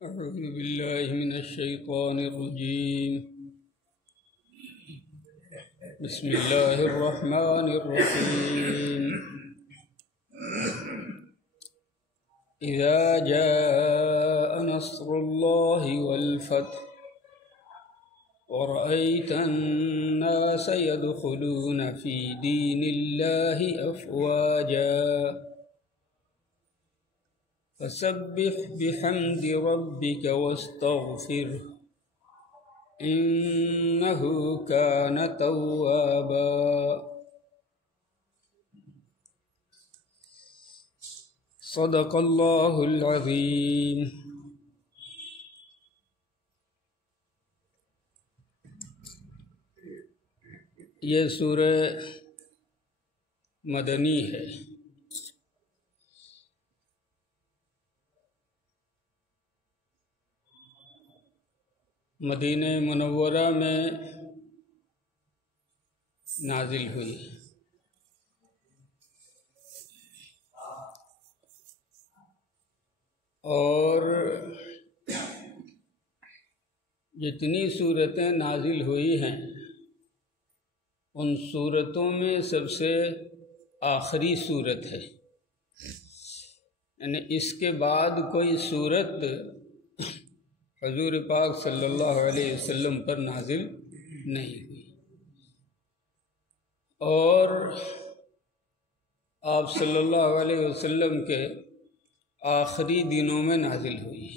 أعوذ بالله من الشيطان الرجيم. بسم الله الرحمن الرحيم. إذا جاء نصر الله والفتح ورأيت الناس يدخلون في دين الله أفواجا فسبح بحمد ربك واستغفره إنه كان توابا. صدق الله العظيم. یہ سورہ مدنی ہے. مدینہ منورہ میں نازل ہوئی. اور جتنی صورتیں نازل ہوئی ہیں ان صورتوں میں سب سے آخری صورت ہے، یعنی اس کے بعد کوئی صورت حضور پاک صلی اللہ علیہ وسلم پر نازل نہیں ہوئی، اور آپ صلی اللہ علیہ وسلم کے آخری دنوں میں نازل ہوئی.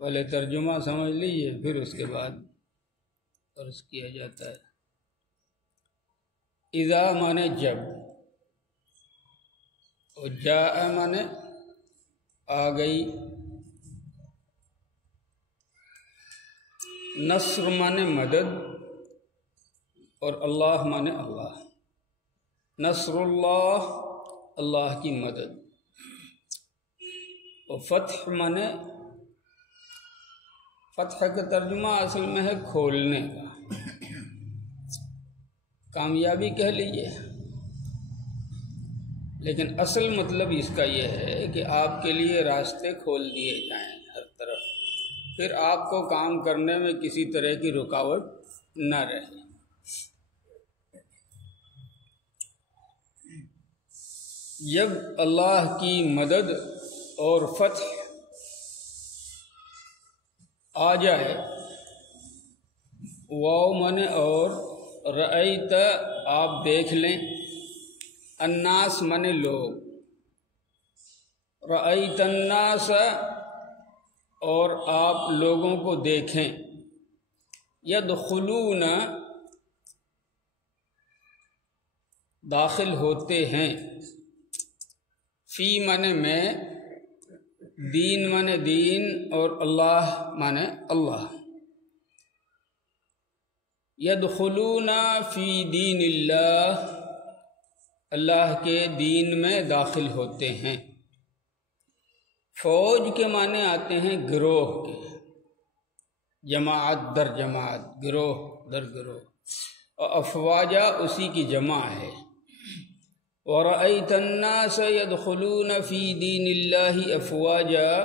پہلے ترجمہ سمجھ لیجیے، پھر اس کے بعد عرض کیا جاتا ہے. اذا مانے جب، اور جاء مانے آ گئی، نصر مانے مدد، اور اللہ مانے اللہ. نصر اللہ، اللہ کی مدد. اور فتح مانے، فتح کا ترجمہ اصل میں ہے کھولنے کا، کامیابی کہہ لیجیے، لیکن اصل مطلب اس کا یہ ہے کہ آپ کے لیے راستے کھول دیے جائیں ہر طرف، پھر آپ کو کام کرنے میں کسی طرح کی رکاوٹ نہ رہے. جب اللہ کی مدد اور فتح آ جائے، واو مانے اور، رأیت آپ دیکھ لیں، الناس مانے لوگ، رأیت الناس اور آپ لوگوں کو دیکھیں، یدخلون داخل ہوتے ہیں، فی مانے میں، دین مانے دین، اور اللہ مانے اللہ. یدخلون فی دین اللہ، اللہ کے دین میں داخل ہوتے ہیں. فوج کے معنی آتے ہیں گروہ کے، جماعت در جماعت، گروہ در گروہ، اور افواجہ اسی کی جمع ہے. وَرَأَيْتَ النَّاسَ يَدْخُلُونَ فِي دِينِ اللَّهِ أَفْوَاجًا،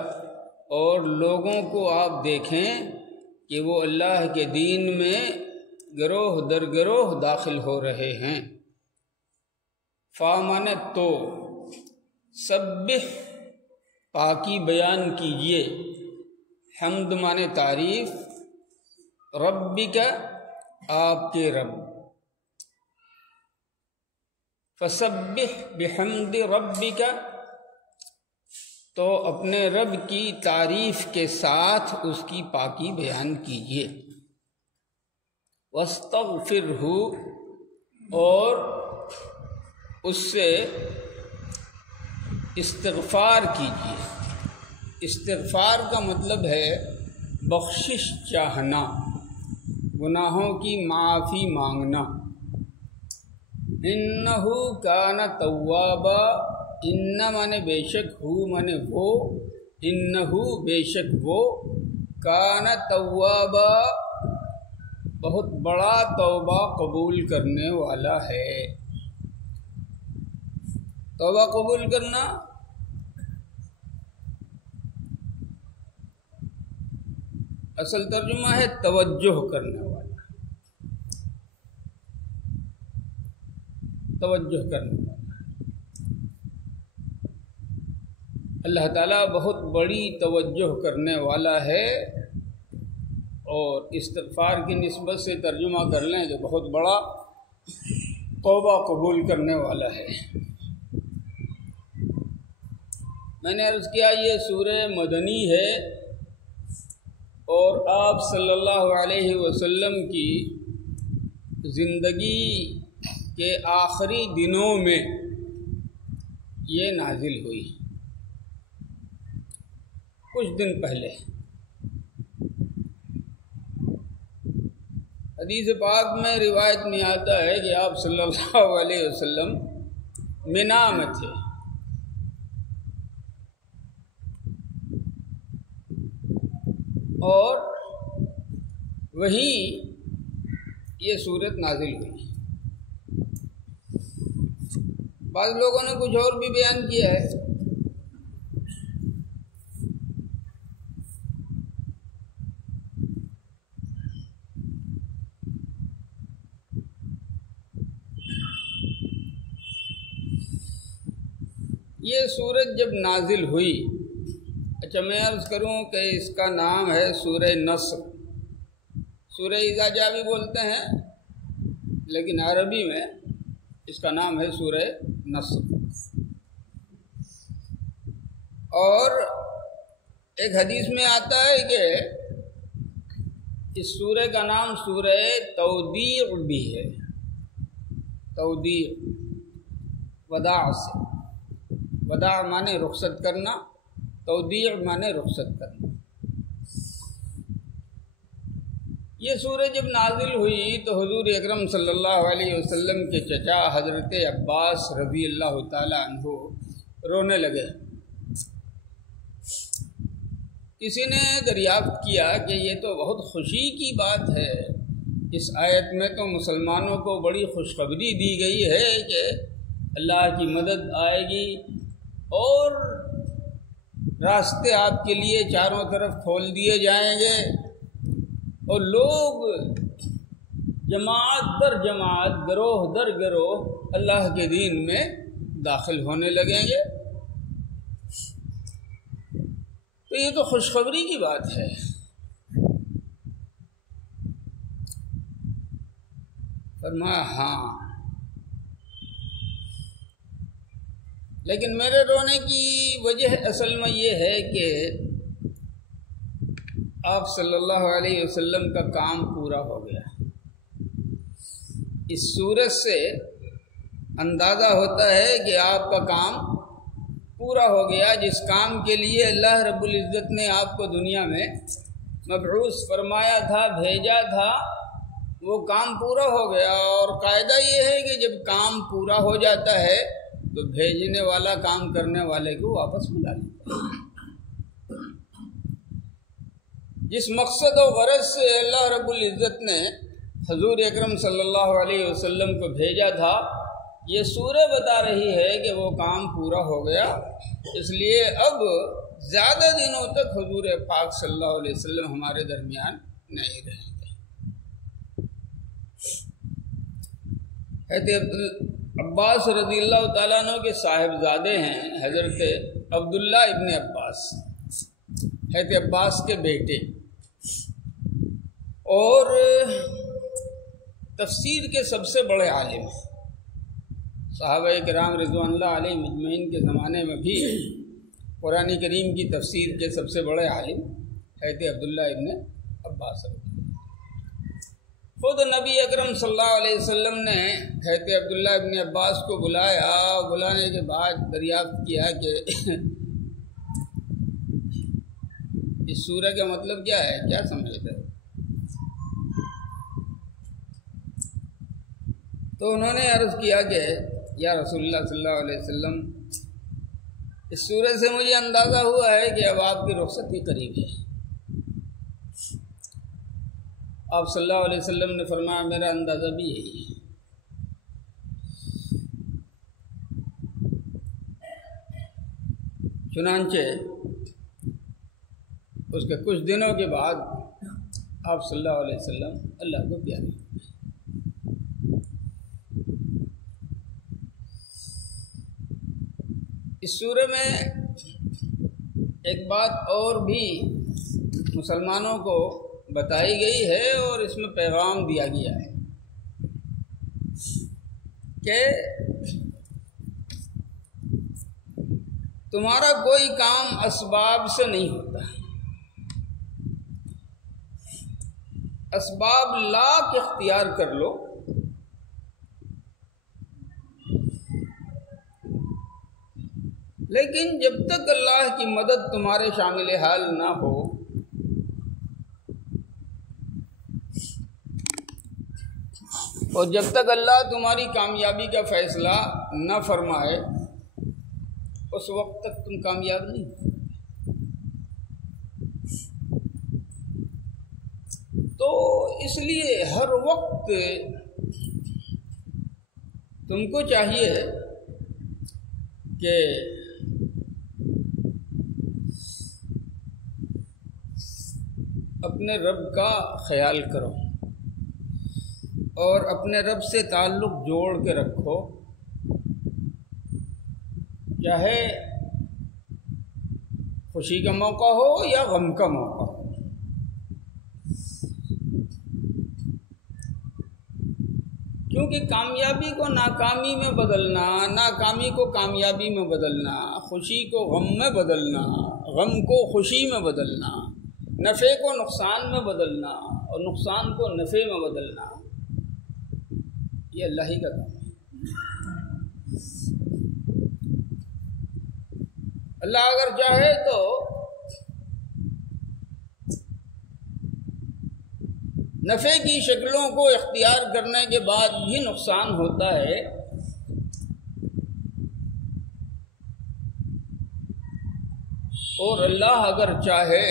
اور لوگوں کو آپ دیکھیں کہ وہ اللہ کے دین میں گروہ در گروہ داخل ہو رہے ہیں. فامن تو، سبح پاکی بیان کیجئے، حمد مانے تعریف، ربک آپ کے رب، فسبح بحمد ربک تو اپنے رب کی تعریف کے ساتھ اس کی پاکی بیان کیجئے. واستغفرہ، اور اس سے استغفار کیجیے. استغفار کا مطلب ہے بخشش چاہنا، گناہوں کی معافی مانگنا. انہ کان توابا، ان مانے بے شک، ہو مانے وہ، انہ بے شک وہ، کان توابا بہت بڑا توبہ قبول کرنے والا ہے. توبہ قبول کرنا اصل ترجمہ ہے توجہ کرنے والا، توجہ کرنے والا۔ اللہ تعالیٰ بہت بڑی توجہ کرنے والا ہے، اور استغفار کی نسبت سے ترجمہ کر لیں تو بہت بڑا توبہ قبول کرنے والا ہے۔ میں نے عرض کیا یہ سورہ مدنی ہے، اور آپ صلی اللہ علیہ وسلم کی زندگی کے آخری دنوں میں یہ نازل ہوئی، کچھ دن پہلے۔ حدیث پاک میں روایت میں آتا ہے کہ آپ صلی اللہ علیہ وسلم منا میں تھے، اور وہیں یہ سورت نازل ہوئی۔ بعض لوگوں نے کچھ اور بھی بیان کیا ہے۔ یہ سورت جب نازل ہوئی، اچھا میں عرض کروں کہ اس کا نام ہے سورہ نصر، سورہ اذا جاء بھی بولتے ہیں، لیکن عربی میں اس کا نام ہے سورہ نصر۔ اور ایک حدیث میں آتا ہے کہ اس سورہ کا نام سورہ تودیع بھی ہے، تودیع وداع سے، وداع مانے رخصت کرنا، تودیع مانے رخصت کرنا۔ یہ سورہ جب نازل ہوئی تو حضور اکرم صلی اللہ علیہ وسلم کے چچا حضرت عباس رضی اللہ تعالی عنہ رونے لگے۔ کسی نے دریافت کیا کہ یہ تو بہت خوشی کی بات ہے، اس آیت میں تو مسلمانوں کو بڑی خوشخبری دی گئی ہے کہ اللہ کی مدد آئے گی اور راستے آپ کے لیے چاروں طرف کھول دیے جائیں گے، اور لوگ جماعت در جماعت، گروہ در گروہ اللہ کے دین میں داخل ہونے لگیں گے۔ تو یہ تو خوشخبری کی بات ہے۔ فرمایا ہاں، لیکن میرے رونے کی وجہ اصل میں یہ ہے کہ آپ صلی اللہ علیہ وسلم کا کام پورا ہو گیا۔ اس صورت سے اندازہ ہوتا ہے کہ آپ کا کام پورا ہو گیا، جس کام کے لیے اللہ رب العزت نے آپ کو دنیا میں مبعوث فرمایا تھا، بھیجا تھا، وہ کام پورا ہو گیا۔ اور قاعدہ یہ ہے کہ جب کام پورا ہو جاتا ہے تو بھیجنے والا کام کرنے والے کو واپس بلا لیتا ہے۔ جس مقصد و غرض سے اللہ رب العزت نے حضور اکرم صلی اللہ علیہ وسلم کو بھیجا تھا، یہ سورہ بتا رہی ہے کہ وہ کام پورا ہو گیا۔ اس لیے اب زیادہ دنوں تک حضور پاک صلی اللہ علیہ وسلم ہمارے درمیان نہیں رہیں گے۔ عباس رضی اللہ تعالیٰ عنہ کے صاحبزادے ہیں حضرت عبداللہ ابن عباس، حضرت عباس کے بیٹے، اور تفسیر کے سب سے بڑے عالم، صحابہ کرام رضوان اللہ علیہ مجمعین کے زمانے میں بھی قرآن کریم کی تفسیر کے سب سے بڑے عالم حضرت عبداللہ ابن عباس۔ خود نبی اکرم صلی اللہ علیہ وسلم نے حضرت عبداللہ ابن عباس کو بلایا، بلانے کے بعد دریافت کیا کہ اس سورہ کا مطلب کیا ہے، کیا سمجھتے ہو؟ تو انہوں نے عرض کیا کہ یا رسول اللہ صلی اللہ علیہ وسلم، اس سورہ سے مجھے اندازہ ہوا ہے کہ اب آپ کی رخصتی قریب ہے۔ آپ صلی اللہ علیہ وسلم نے فرمایا میرا اندازہ بھی یہی ہے۔ چنانچہ اس کے کچھ دنوں کے بعد آپ صلی اللہ علیہ وسلم اللہ کو پیارے۔ اس سورہ میں ایک بات اور بھی مسلمانوں کو بتائی گئی ہے اور اس میں پیغام دیا گیا ہے کہ تمہارا کوئی کام اسباب سے نہیں ہوتا، اسباب لاکھ اختیار کر لو، لیکن جب تک اللہ کی مدد تمہارے شامل حال نہ ہو اور جب تک اللہ تمہاری کامیابی کا فیصلہ نہ فرمائے اس وقت تک تم کامیاب نہیں ہو۔ تو اس لیے ہر وقت تم کو چاہیے کہ اپنے رب کا خیال کرو اور اپنے رب سے تعلق جوڑ کے رکھو، چاہے خوشی کا موقع ہو یا غم کا موقع ہو۔ کیونکہ کامیابی کو ناکامی میں بدلنا، ناکامی کو کامیابی میں بدلنا، خوشی کو غم میں بدلنا، غم کو خوشی میں بدلنا، نفع کو نقصان میں بدلنا اور نقصان کو نفع میں بدلنا، یہ اللہ ہی کا کام ہے۔ اللہ اگر چاہے تو نفع کی شکلوں کو اختیار کرنے کے بعد بھی نقصان ہوتا ہے، اور اللہ اگر چاہے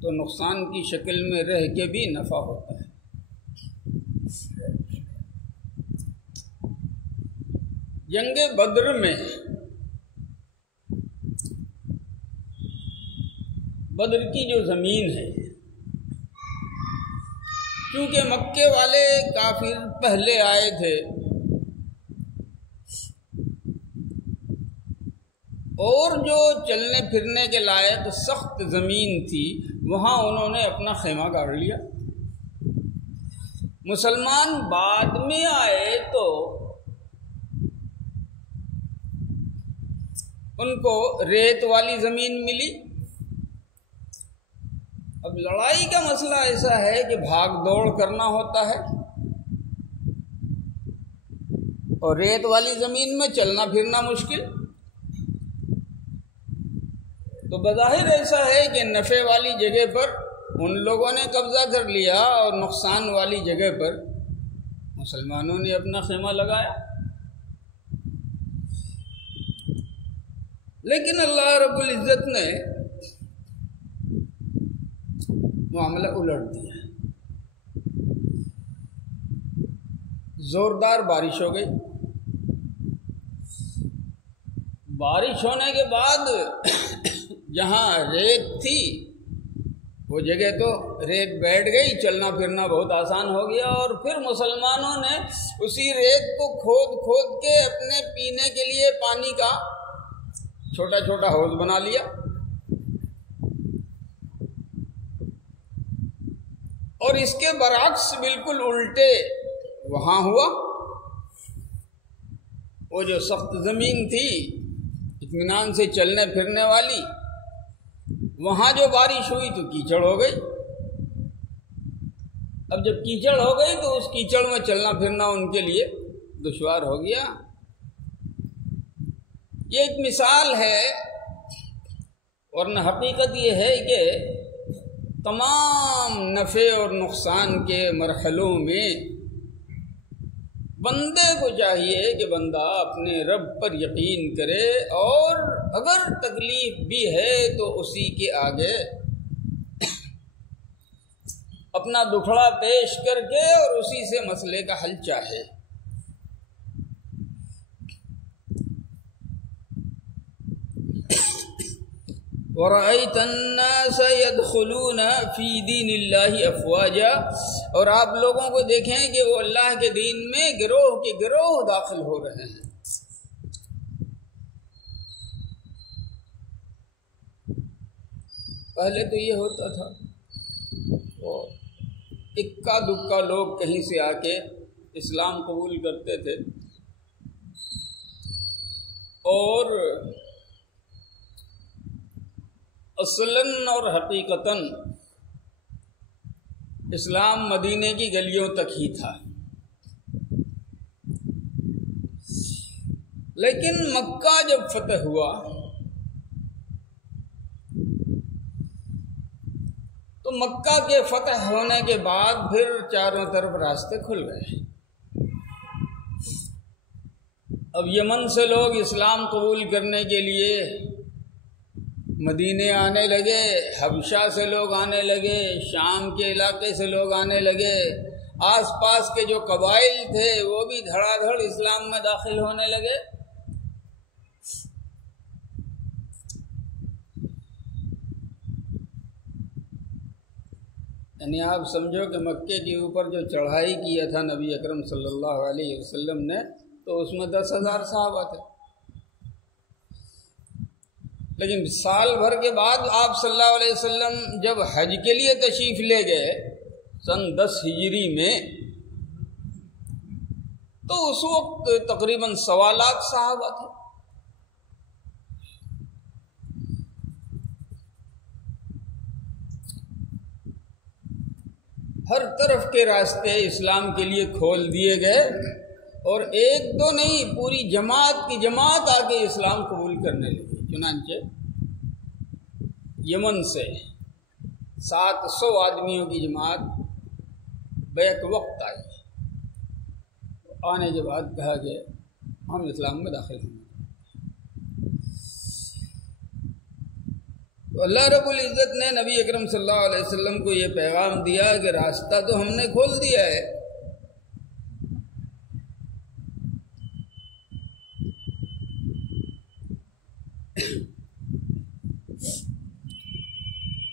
تو نقصان کی شکل میں رہ کے بھی نفع ہوتا ہے۔ جنگ بدر میں بدر کی جو زمین ہے، کیونکہ مکے والے کافر پہلے آئے تھے اور جو چلنے پھرنے کے لائق سخت زمین تھی، وہاں انہوں نے اپنا خیمہ گاڑ لیا۔ مسلمان بعد میں آئے تو ان کو ریت والی زمین ملی۔ اب لڑائی کا مسئلہ ایسا ہے کہ بھاگ دوڑ کرنا ہوتا ہے اور ریت والی زمین میں چلنا پھرنا مشکل، تو بظاہر ایسا ہے کہ نفع والی جگہ پر ان لوگوں نے قبضہ کر لیا اور نقصان والی جگہ پر مسلمانوں نے اپنا خیمہ لگایا۔ لیکن اللہ رب العزت نے معاملہ الٹ دیا، زوردار بارش ہو گئی۔ بارش ہونے کے بعد جہاں ریت تھی وہ جگہ تو ریت بیٹھ گئی، چلنا پھرنا بہت آسان ہو گیا، اور پھر مسلمانوں نے اسی ریت کو کھود کھود کے اپنے پینے کے لیے پانی کا چھوٹا چھوٹا حوض بنا لیا، اور اس کے برعکس بالکل الٹے وہاں ہوا۔ وہ جو سخت زمین تھی اطمینان سے چلنے پھرنے والی، وہاں جو بارش ہوئی تو کیچڑ ہو گئی۔ اب جب کیچڑ ہو گئی تو اس کیچڑ میں چلنا پھرنا ان کے لیے دشوار ہو گیا۔ یہ ایک مثال ہے، ورنہ حقیقت یہ ہے کہ تمام نفع اور نقصان کے مرحلوں میں بندے کو چاہیے کہ بندہ اپنے رب پر یقین کرے، اور اگر تکلیف بھی ہے تو اسی کے آگے اپنا دکھڑا پیش کر کے اور اسی سے مسئلے کا حل چاہے۔ وَرَأَيْتَ النَّاسَ يَدْخُلُونَ فِي دِينِ اللَّهِ أَفْوَاجًا، اور آپ لوگوں کو دیکھیں کہ وہ اللہ کے دین میں گروہ کے گروہ داخل ہو رہے ہیں۔ پہلے تو یہ ہوتا تھا اکا دکا لوگ کہیں سے آ کے اسلام قبول کرتے تھے، اور اصلاً اور حقیقتاً اسلام مدینے کی گلیوں تک ہی تھا، لیکن مکہ جب فتح ہوا تو مکہ کے فتح ہونے کے بعد پھر چاروں طرف راستے کھل گئے۔ اب یمن سے لوگ اسلام قبول کرنے کے لیے مدینے آنے لگے، حبشہ سے لوگ آنے لگے، شام کے علاقے سے لوگ آنے لگے، آس پاس کے جو قبائل تھے وہ بھی دھڑا دھڑ اسلام میں داخل ہونے لگے۔ یعنی آپ سمجھو کہ مکے کے اوپر جو چڑھائی کیا تھا نبی اکرم صلی اللہ علیہ وسلم نے، تو اس میں 10,000 صحابہ تھے، لیکن سال بھر کے بعد آپ صلی اللہ علیہ وسلم جب حج کے لیے تشریف لے گئے سن 10 ہجری میں، تو اس وقت تقریباً 1.25 لاکھ صحابہ تھے۔ ہر طرف کے راستے اسلام کے لیے کھول دیے گئے، اور ایک دو نہیں، پوری جماعت کی جماعت آ کے اسلام قبول کرنے لگی۔ چنانچہ یمن سے 700 آدمیوں کی جماعت بیک وقت آئی، آنے کے بعد کہا کہ ہم اسلام میں داخل ہیں۔ تو اللہ رب العزت نے نبی اکرم صلی اللہ علیہ وسلم کو یہ پیغام دیا کہ راستہ تو ہم نے کھول دیا ہے،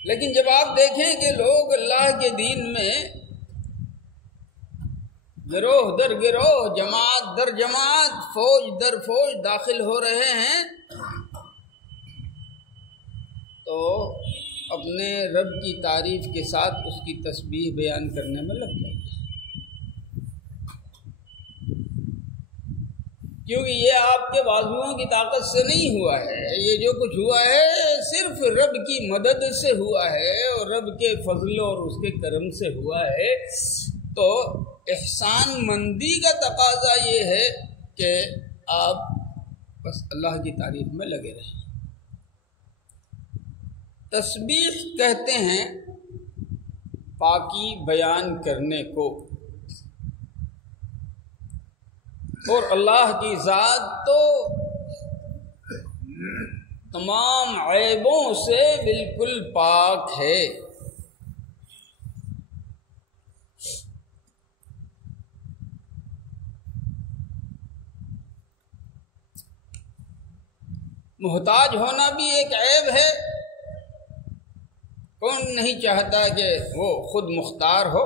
لیکن جب آپ دیکھیں کہ لوگ اللہ کے دین میں گروہ در گروہ، جماعت در جماعت، فوج در فوج داخل ہو رہے ہیں، تو اپنے رب کی تعریف کے ساتھ اس کی تسبیح بیان کرنے میں لگ جائیے، کیونکہ یہ آپ کے بازوؤں کی طاقت سے نہیں ہوا ہے، یہ جو کچھ ہوا ہے صرف رب کی مدد سے ہوا ہے، اور رب کے فضل اور اس کے کرم سے ہوا ہے۔ تو احسان مندی کا تقاضا یہ ہے کہ آپ بس اللہ کی تعریف میں لگے رہیں۔ تسبیح کہتے ہیں پاکی بیان کرنے کو، اور اللہ کی ذات تو تمام عیبوں سے بالکل پاک ہے۔ محتاج ہونا بھی ایک عیب ہے، کون نہیں چاہتا کہ وہ خود مختار ہو؟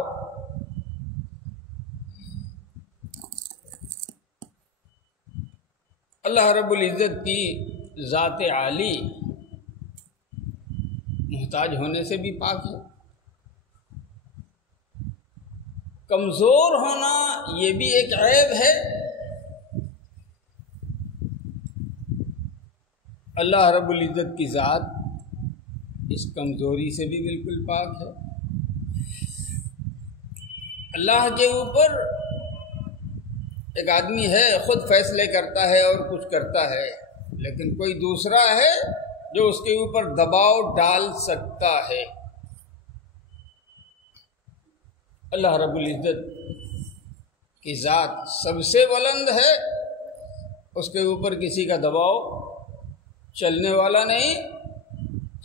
اللہ رب العزت کی ذات عالی محتاج ہونے سے بھی پاک ہے۔ کمزور ہونا یہ بھی ایک عیب ہے، اللہ رب العزت کی ذات اس کمزوری سے بھی بالکل پاک ہے۔ اللہ کے اوپر ایک آدمی ہے خود فیصلے کرتا ہے اور کچھ کرتا ہے، لیکن کوئی دوسرا ہے جو اس کے اوپر دباؤ ڈال سکتا ہے۔ اللہ رب العزت کی ذات سب سے بلند ہے، اس کے اوپر کسی کا دباؤ چلنے والا نہیں،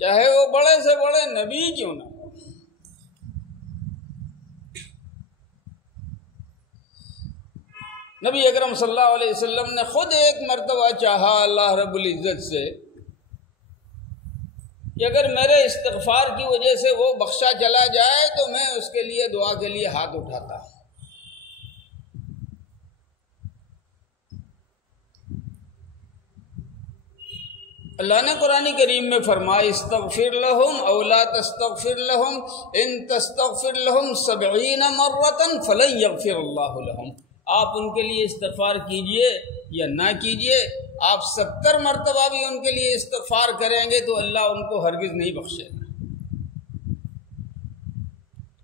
چاہے وہ بڑے سے بڑے نبی کیوں نہ ہو۔ نبی اکرم صلی اللہ علیہ وسلم نے خود ایک مرتبہ چاہا اللہ رب العزت سے کہ اگر میرے استغفار کی وجہ سے وہ بخشا چلا جائے تو میں اس کے لیے دعا کے لیے ہاتھ اٹھاتا ہوں۔ اللہ نے قرآن کریم میں فرمایا استغفر لہم او لا تستغفر لہم ان تستغفر لہم 70 مرۃ فلن یغفر اللہ لہم۔ آپ ان کے لیے استغفار کیجئے یا نہ کیجئے، آپ 70 مرتبہ بھی ان کے لیے استغفار کریں گے تو اللہ ان کو ہرگز نہیں بخشے گا۔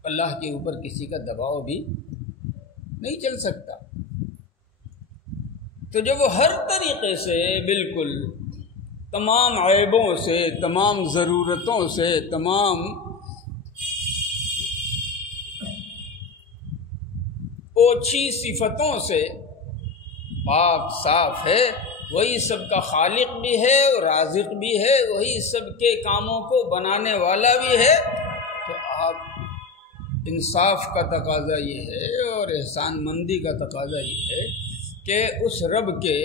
اللہ کے اوپر کسی کا دباؤ بھی نہیں چل سکتا۔ تو جب وہ ہر طریقے سے بالکل تمام عیبوں سے، تمام ضرورتوں سے، تمام اوچھی صفتوں سے پاک صاف ہے، وہی سب کا خالق بھی ہے اور رازق بھی ہے، وہی سب کے کاموں کو بنانے والا بھی ہے، تو آپ انصاف کا تقاضا یہ ہے اور احسان مندی کا تقاضا یہ ہے کہ اس رب کے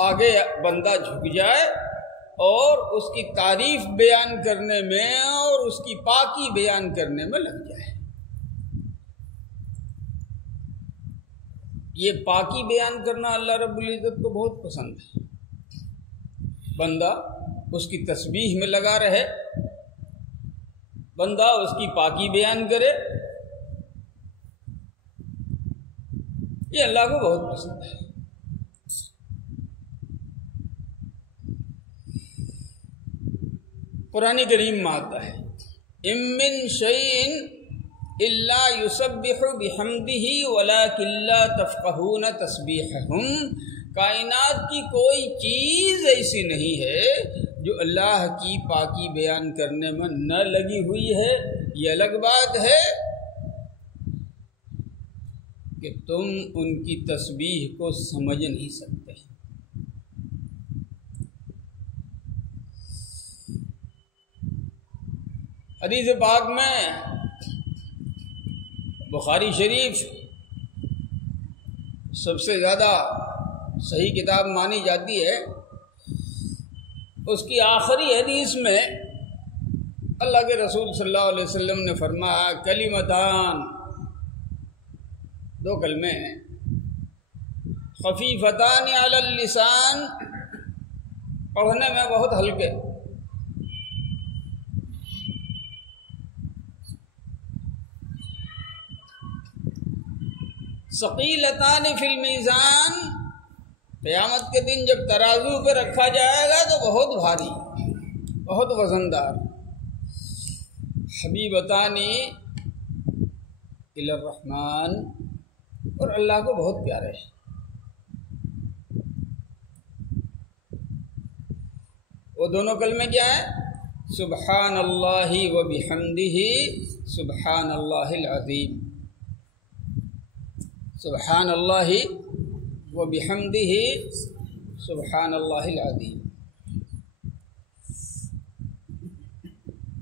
آگے بندہ جھک جائے اور اس کی تعریف بیان کرنے میں اور اس کی پاکی بیان کرنے میں لگ جائے۔ یہ پاکی بیان کرنا اللہ رب العزت کو بہت پسند ہے۔ بندہ اس کی تسبیح میں لگا رہے، بندہ اس کی پاکی بیان کرے، یہ اللہ کو بہت پسند ہے۔ قرآن کریم میں آتا ہے اِن مِّن شَيْءٍ إِلَّا يُسَبِّحُ بِحَمْدِهِ وَلَٰكِن لَّا تَفْقَهُونَ تَسْبِيحَهُمْ، کائنات کی کوئی چیز ایسی نہیں ہے جو اللہ کی پاکی بیان کرنے میں نہ لگی ہوئی ہے۔ یہ الگ بات ہے کہ تم ان کی تسبیح کو سمجھ نہیں سکتے۔ حدیث پاک میں بخاری شریف سب سے زیادہ صحیح کتاب مانی جاتی ہے، اس کی آخری حدیث میں اللہ کے رسول صلی اللہ علیہ وسلم نے فرمایا کلمتان، دو کلمے ہیں، خفیفتان علی اللسان، پڑھنے میں بہت ہلکے، ثقیلتان فی المیزان، قیامت کے دن جب ترازو پہ رکھا جائے گا تو بہت بھاری، بہت وزندار، حبیبتان الی الرحمن، اور اللہ کو بہت پیارے ہیں۔ وہ دونوں کلمے کیا ہیں؟ سبحان اللہ و بحمدہ سبحان اللہ العظیم، سبحان اللہ و بحمدہ سبحان اللہ العظیم۔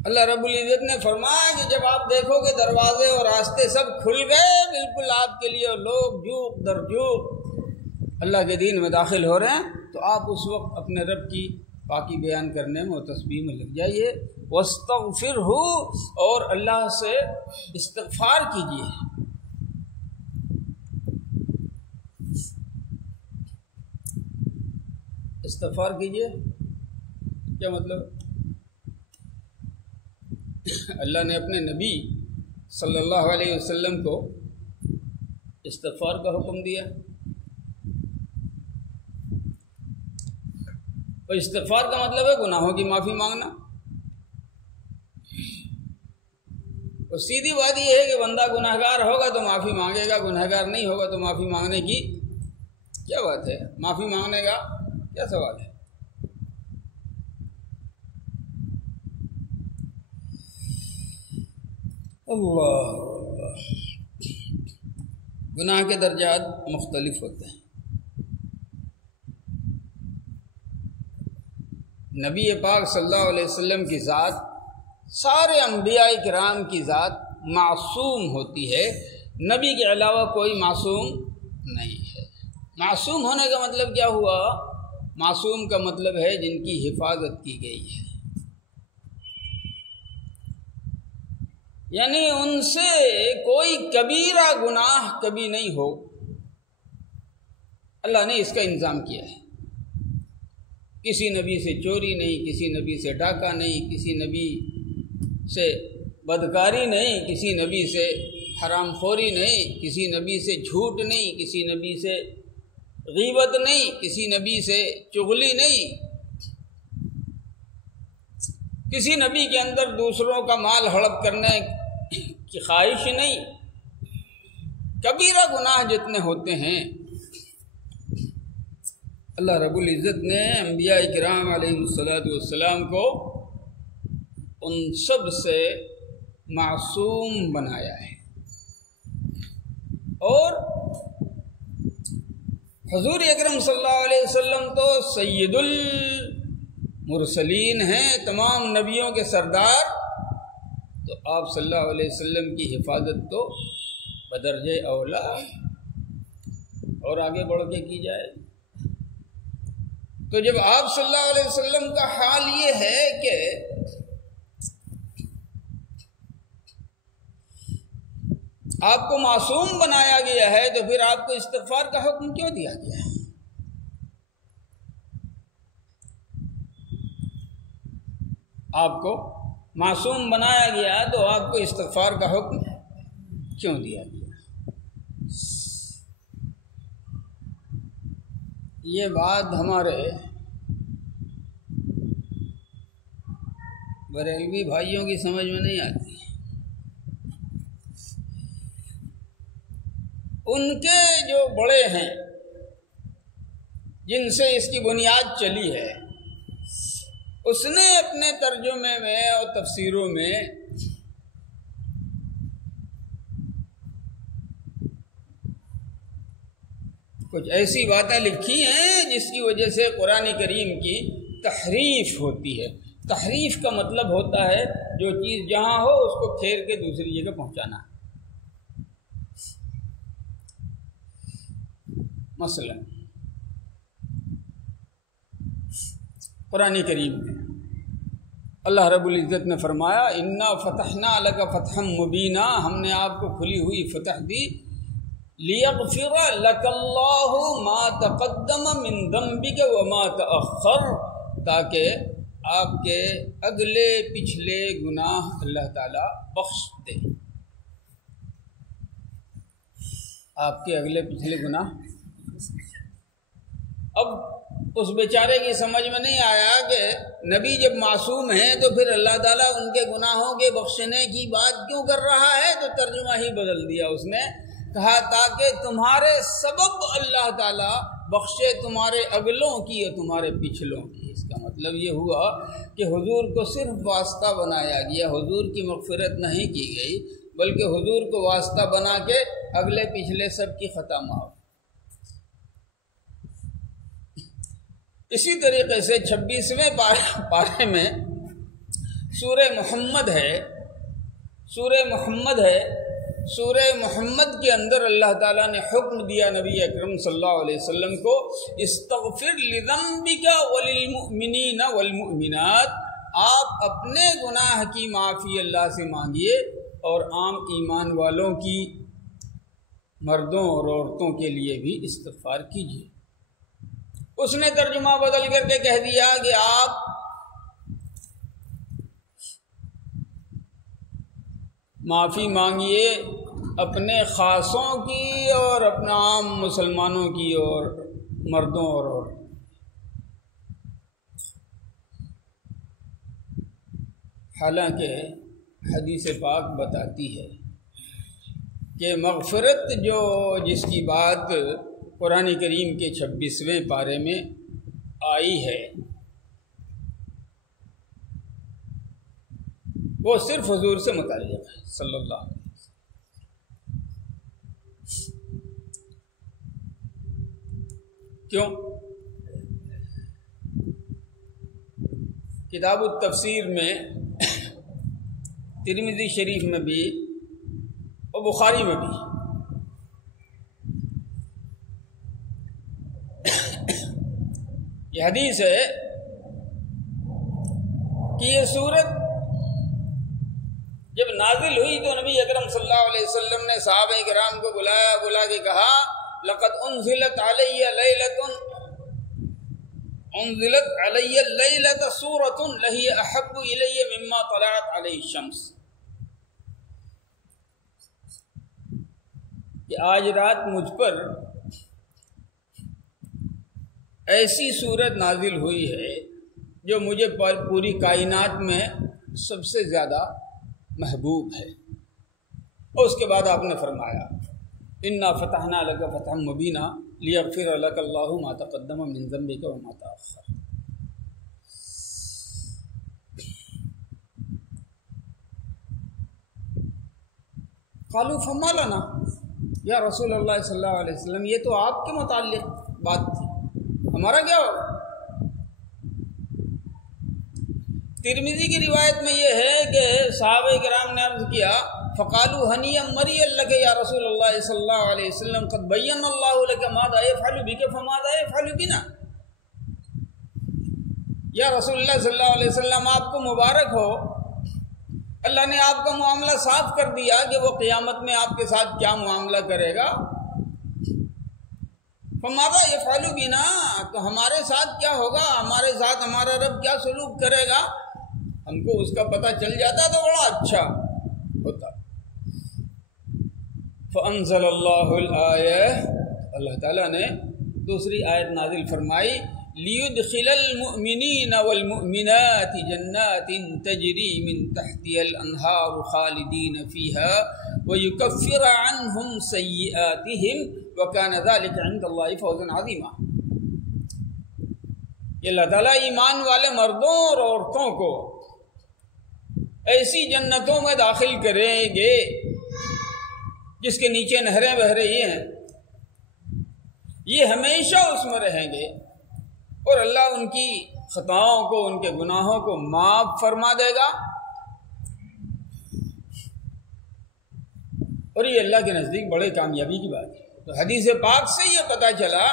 اللہ رب العزت نے فرمایا کہ جب آپ دیکھو کہ دروازے اور راستے سب کھل گئے بالکل آپ کے لیے، لوگ جوق در جوق اللہ کے دین میں داخل ہو رہے ہیں، تو آپ اس وقت اپنے رب کی پاکی بیان کرنے میں اور تسبیح میں لگ جائیے، واستغفرہ، اور اللہ سے استغفار کیجیے۔ استغفار کیجیے کیا مطلب؟ اللہ نے اپنے نبی صلی اللہ علیہ وسلم کو استغفار کا حکم دیا، اور استغفار کا مطلب ہے گناہوں کی معافی مانگنا۔ اور سیدھی بات یہ ہے کہ بندہ گناہگار ہوگا تو معافی مانگے گا، گناہگار نہیں ہوگا تو معافی مانگنے کی کیا بات ہے؟ معافی مانگنے کا کیا سوال ہے؟ اللہ، گناہ کے درجات مختلف ہوتے ہیں۔ نبی پاک صلی اللہ علیہ وسلم کی ذات، سارے انبیاء کرام کی ذات معصوم ہوتی ہے، نبی کے علاوہ کوئی معصوم نہیں ہے۔ معصوم ہونے کا مطلب کیا ہوا معصوم کا مطلب ہے جن کی حفاظت کی گئی ہے، یعنی ان سے کوئی کبیرہ گناہ کبھی نہیں ہو، اللہ نے اس کا انتظام کیا ہے۔ کسی نبی سے چوری نہیں، کسی نبی سے ڈاکہ نہیں، کسی نبی سے بدکاری نہیں، کسی نبی سے حرام خوری نہیں، کسی نبی سے جھوٹ نہیں، کسی نبی سے غیبت نہیں، کسی نبی سے چغلی نہیں، کسی نبی کے اندر دوسروں کا مال ہڑپ کرنے کی خواہش نہیں۔ کبیرہ گناہ جتنے ہوتے ہیں اللہ رب العزت نے انبیاء کرام علیہ السلام کو ان سب سے معصوم بنایا ہے، اور حضور اکرم صلی اللہ علیہ وسلم تو سید المرسلین ہیں، تمام نبیوں کے سردار، تو آپ صلی اللہ علیہ وسلم کی حفاظت تو بدرجہ اولا اور آگے بڑھ کے کی جائے۔ تو جب آپ صلی اللہ علیہ وسلم کا حال یہ ہے کہ آپ کو معصوم بنایا گیا ہے، تو پھر آپ کو استغفار کا حکم کیوں دیا گیا ہے؟ آپ کو معصوم بنایا گیا تو آپ کو استغفار کا حکم کیوں دیا گیا؟ یہ بات ہمارے بریلوی بھائیوں کی سمجھ میں نہیں آتی۔ ان کے جو بڑے ہیں جن سے اس کی بنیاد چلی ہے، اس نے اپنے ترجمے میں اور تفسیروں میں کچھ ایسی باتیں لکھی ہیں جس کی وجہ سے قرآن کریم کی تحریف ہوتی ہے۔ تحریف کا مطلب ہوتا ہے جو چیز جہاں ہو اس کو پھیر کے دوسری جگہ پہنچانا۔ مثلا قرآن کریم میں اللہ رب العزت نے فرمایا انا فتحنا لک فتحا مبینا، ہم نے آپ کو کھلی ہوئی فتح دی، لیغفر لک اللہ ما تقدم من ذنبک وما تأخر، تاکہ آپ کے اگلے پچھلے گناہ اللہ تعالی بخش دے۔ آپ کے اگلے پچھلے گناہ، اب اس بیچارے کی سمجھ میں نہیں آیا کہ نبی جب معصوم ہیں تو پھر اللہ تعالیٰ ان کے گناہوں کے بخشنے کی بات کیوں کر رہا ہے، تو ترجمہ ہی بدل دیا اس نے، کہا تاکہ تمہارے سبب اللہ تعالیٰ بخشے تمہارے اگلوں کی اور تمہارے پچھلوں کی۔ اس کا مطلب یہ ہوا کہ حضور کو صرف واسطہ بنایا گیا، حضور کی مغفرت نہیں کی گئی، بلکہ حضور کو واسطہ بنا کے اگلے پچھلے سب کی خطا معاف۔ اسی طریقے سے 26ویں پارے میں سورہ محمد ہے، سورہ محمد کے اندر اللہ تعالیٰ نے حکم دیا نبی اکرم صلی اللہ علیہ وسلم کو، استغفر لذنبک وللمؤمنین والمؤمنات، آپ اپنے گناہ کی معافی اللہ سے مانگیے اور عام ایمان والوں کی، مردوں اور عورتوں کے لیے بھی استغفار کیجیے۔ اس نے ترجمہ بدل کر کے کہہ دیا کہ آپ معافی مانگیے اپنے خاصوں کی اور اپنا عام مسلمانوں کی اور مردوں اور عورتوں۔ حالانکہ حدیث پاک بتاتی ہے کہ مغفرت جس کی بات قرآن کریم کے 26ویں پارے میں آئی ہے وہ صرف حضور سے متعلق ہے صلی اللہ علیہ وسلم۔ کیوں؟ کتاب التفسیر میں، ترمذی شریف میں بھی اور بخاری میں بھی یہ حدیث ہے کہ یہ سورت جب نازل ہوئی تو نبی اکرم صلی اللہ علیہ وسلم نے صحابہ کرام کو بلا کے کہا لقد انزلت علی اللیلۃ سورۃ لہی احب الی مما طلعت علیہ الشمس، کہ آج رات مجھ پر ایسی سورت نازل ہوئی ہے جو مجھے پوری کائنات میں سب سے زیادہ محبوب ہے۔ اور اس کے بعد آپ نے فرمایا انا فتحنا لک فتحا مبینا لیغفر لک اللہ ما تقدم من ذنبک وما تأخر۔ قالوا فما لنا یا رسول اللہ صلی اللہ علیہ وسلم، یہ تو آپ کے متعلق بات تھی، ہمارا کیا ہوگا؟ ترمذی کی روایت میں یہ ہے کہ صحابہ کرام نے عرض کیا فقالوا ہنیئا مریا لک یا رسول اللہ صلی اللہ علیہ وسلم قد بین اللہ لک ماذا یفعل بک فماذا یفعل بنا۔ یا رسول اللہ صلی اللہ علیہ وسلم آپ کو مبارک ہو، اللہ نے آپ کا معاملہ صاف کر دیا کہ وہ قیامت میں آپ کے ساتھ کیا معاملہ کرے گا۔ فماذا یفعل بنا، تو ہمارے ساتھ کیا ہوگا، ہمارے ساتھ ہمارا رب کیا سلوک کرے گا، ہم کو اس کا پتہ چل جاتا تو بڑا اچھا ہوتا۔ فانزل اللہ الآیہ، اللہ تعالیٰ نے دوسری آیت نازل فرمائی لیدخل المؤمنین والمؤمنات جنات تجری من تحتها الانہار خالدین فیہا ویکفر عنہم سیئاتہم وکان ذلک عند اللہ فوزا عظیما۔ یہ اللہ تعالیٰ ایمان والے مردوں اور عورتوں کو ایسی جنتوں میں داخل کریں گے جس کے نیچے نہریں بہہ رہی ہیں، یہ ہمیشہ اس میں رہیں گے اور اللہ ان کی خطاؤں کو، ان کے گناہوں کو معاف فرما دے گا، اور یہ اللہ کے نزدیک بڑے کامیابی کی بات ہے۔ تو حدیث پاک سے یہ پتہ چلا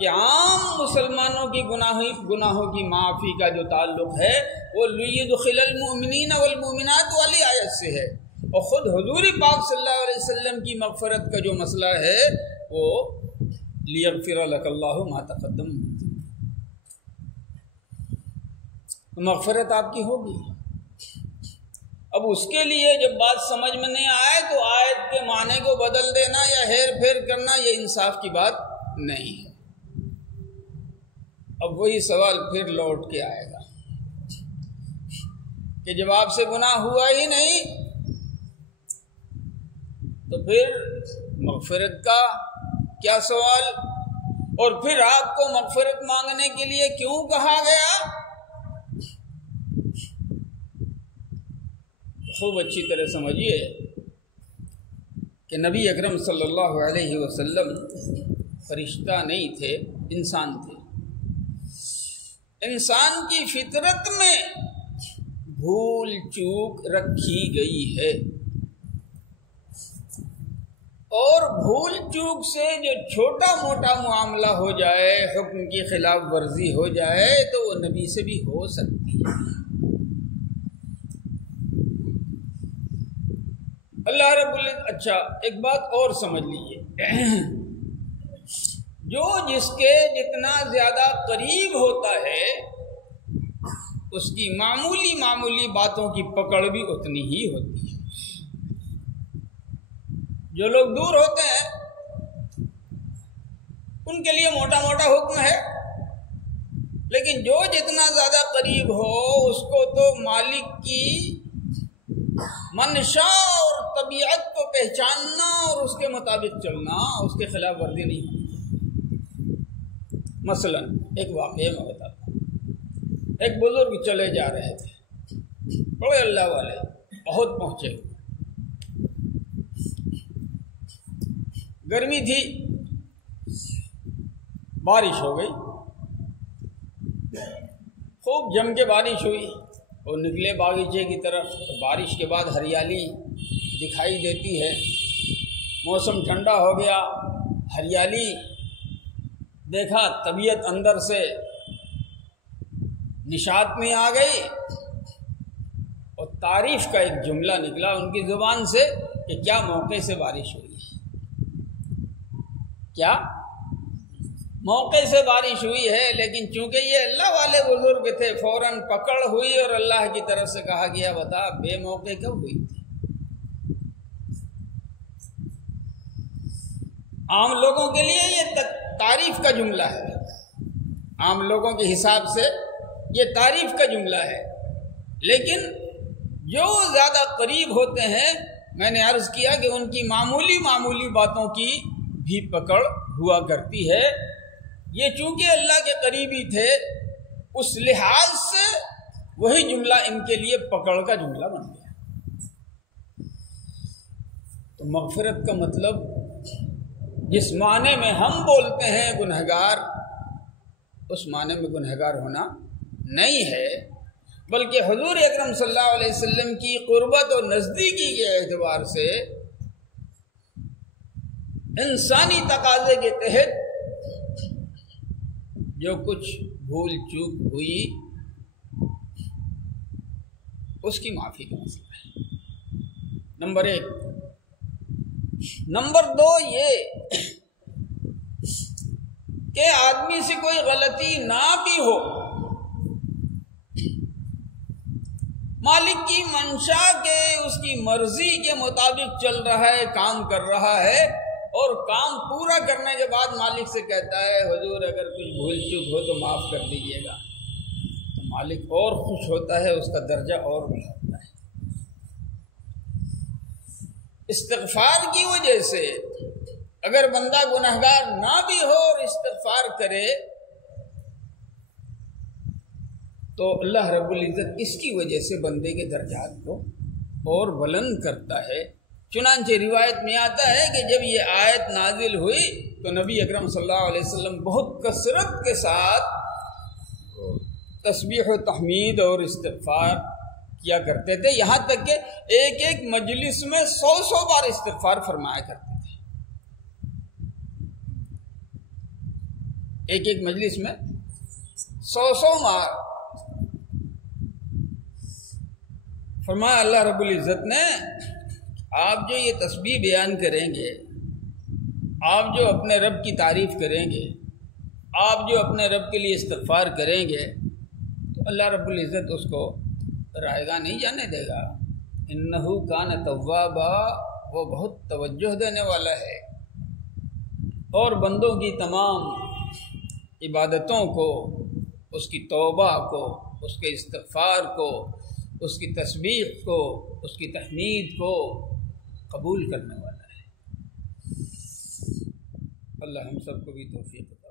کہ عام مسلمانوں کی گناہوں کی معافی کا جو تعلق ہے وہ لیدخل المؤمنین والمؤمنات والی آیت سے ہے، اور خود حضور پاک صلی اللہ علیہ وسلم کی مغفرت کا جو مسئلہ ہے وہ لیغفر لک اللہ ما تقدم، مغفرت آپ کی ہوگی۔ اب اس کے لیے جب بات سمجھ میں نہیں آئے تو آیت کے معنی کو بدل دینا یا ہیر پھیر کرنا یہ انصاف کی بات نہیں ہے۔ اب وہی سوال پھر لوٹ کے آئے گا کہ جب آپ سے گناہ ہوا ہی نہیں تو پھر مغفرت کا کیا سوال، اور پھر آپ کو مغفرت مانگنے کے لیے کیوں کہا گیا؟ خوب اچھی طرح سمجھیے کہ نبی اکرم صلی اللہ علیہ وسلم فرشتہ نہیں تھے، انسان تھے۔ انسان کی فطرت میں بھول چوک رکھی گئی ہے، اور بھول چوک سے جو چھوٹا موٹا معاملہ ہو جائے، حکم کی خلاف ورزی ہو جائے تو وہ نبی سے بھی ہو سکتی ہے۔ اللہ رب العزت، اچھا ایک بات اور سمجھ لیجیے، جو جس کے جتنا زیادہ قریب ہوتا ہے اس کی معمولی باتوں کی پکڑ بھی اتنی ہی ہوتی ہے۔ جو لوگ دور ہوتے ہیں ان کے لیے موٹا موٹا حکم ہے، لیکن جو جتنا زیادہ قریب ہو اس کو تو مالک کی منشا اور طبیعت کو پہچاننا اور اس کے مطابق چلنا، اس کے خلاف ورزی نہیں ہوتی۔ مثلا ایک واقعہ میں بتاتا ہوں، ایک بزرگ چلے جا رہے تھے، بڑے اللہ والے، بہت پہنچے ہوئے، گرمی تھی، بارش ہو گئی، خوب جم کے بارش ہوئی، اور نکلے باغیچے کی طرف تو بارش کے بعد ہریالی دکھائی دیتی ہے، موسم ٹھنڈا ہو گیا، ہریالی دیکھا، طبیعت اندر سے نشاط میں آ گئی اور تعریف کا ایک جملہ نکلا ان کی زبان سے کہ کیا موقع سے بارش ہوئی ہے، کیا موقع سے بارش ہوئی ہے۔ لیکن چونکہ یہ اللہ والے بزرگ تھے، فوراً پکڑ ہوئی اور اللہ کی طرف سے کہا گیا بتا بے موقع کب ہوئی تھی۔ عام لوگوں کے لیے یہ تعریف کا جملہ ہے، عام لوگوں کے حساب سے یہ تعریف کا جملہ ہے، لیکن جو زیادہ قریب ہوتے ہیں، میں نے عرض کیا کہ ان کی معمولی معمولی باتوں کی بھی پکڑ ہوا کرتی ہے۔ یہ چونکہ اللہ کے قریبی تھے، اس لحاظ سے وہی جملہ ان کے لیے پکڑ کا جملہ بن گیا۔ تو مغفرت کا مطلب جس معنی میں ہم بولتے ہیں گنہگار، اس معنی میں گنہگار ہونا نہیں ہے، بلکہ حضور اکرم صلی اللہ علیہ وسلم کی قربت اور نزدیکی کے اعتبار سے انسانی تقاضے کے تحت جو کچھ بھول چوک ہوئی اس کی معافی کا مسئلہ ہے، نمبر 1۔ نمبر 2 یہ کہ آدمی سے کوئی غلطی نہ بھی ہو، مالک کی منشا کے اس کی مرضی کے مطابق چل رہا ہے، کام کر رہا ہے، اور کام پورا کرنے کے بعد مالک سے کہتا ہے حضور اگر کچھ بھول چوک ہو تو معاف کر دیجیے گا، تو مالک اور خوش ہوتا ہے، اس کا درجہ اور بڑھاتا ہے۔ استغفار کی وجہ سے اگر بندہ گنہگار نہ بھی ہو اور استغفار کرے تو اللہ رب العزت اس کی وجہ سے بندے کے درجات کو اور بلند کرتا ہے۔ چنانچہ روایت میں آتا ہے کہ جب یہ آیت نازل ہوئی تو نبی اکرم صلی اللہ علیہ وسلم بہت کثرت کے ساتھ تسبیح و تحمید اور استغفار کیا کرتے تھے، یہاں تک کہ ایک ایک مجلس میں 100 بار استغفار فرمایا کرتے تھے، ایک ایک مجلس میں 100 بار فرمایا۔ اللہ رب العزت نے آپ جو یہ تسبیح بیان کریں گے، آپ جو اپنے رب کی تعریف کریں گے، آپ جو اپنے رب کے لیے استغفار کریں گے، تو اللہ رب العزت اس کو رائے گاہ نہیں جانے دے گا۔ انہو کان توابا، وہ بہت توجہ دینے والا ہے، اور بندوں کی تمام عبادتوں کو، اس کی توبہ کو، اس کے استغفار کو، اس کی تسبیح کو، اس کی تحمید کو قبول کرنے والا ہے۔ اللہ ہم سب کو بھی توفیق دے۔